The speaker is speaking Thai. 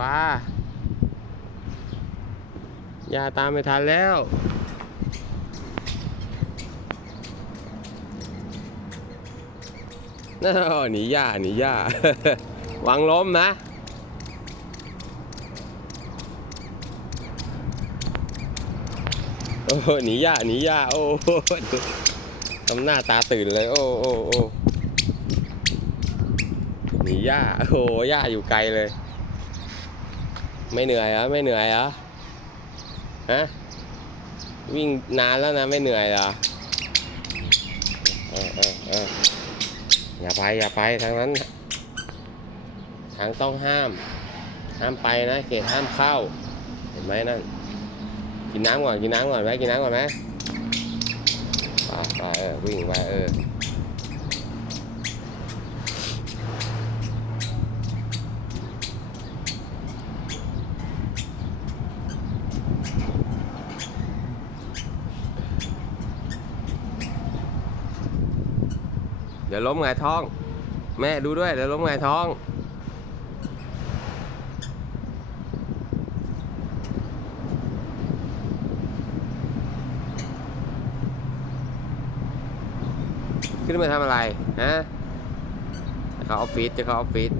ว่าย่าตามไม่ทันแล้ว น่าหนีย่าหนีย่าวางล้มนะโอ้หนีย่าหนีย่าโอ้ทำหน้าตาตื่นเลย โอ้โอ้โอ้หนีย่าโอ้ย่าอยู่ไกลเลย ไม่เหนื่อยเหรอไม่เหนื่อยเหรอฮะวิ่งนานแล้วนะไม่เหนื่อยเหรอออเออเอออย่าไปอย่าไปทางนั้น ทางต้องห้าม ห้ามไปนะเขตห้ามเข้า เห็นไหมนั่น กินน้ำก่อนกินน้ำก่อนไหมกินน้ำก่อนไหมไปไปเออวิ่งไปเออ ดี๋ยวล้มไงายท้อง แม่ดูด้วยเดี๋ยวล้มไงายท้อง ขึ้นมาทำอะไรฮะจะเข้าออฟฟิศจะเข้าออฟฟิศ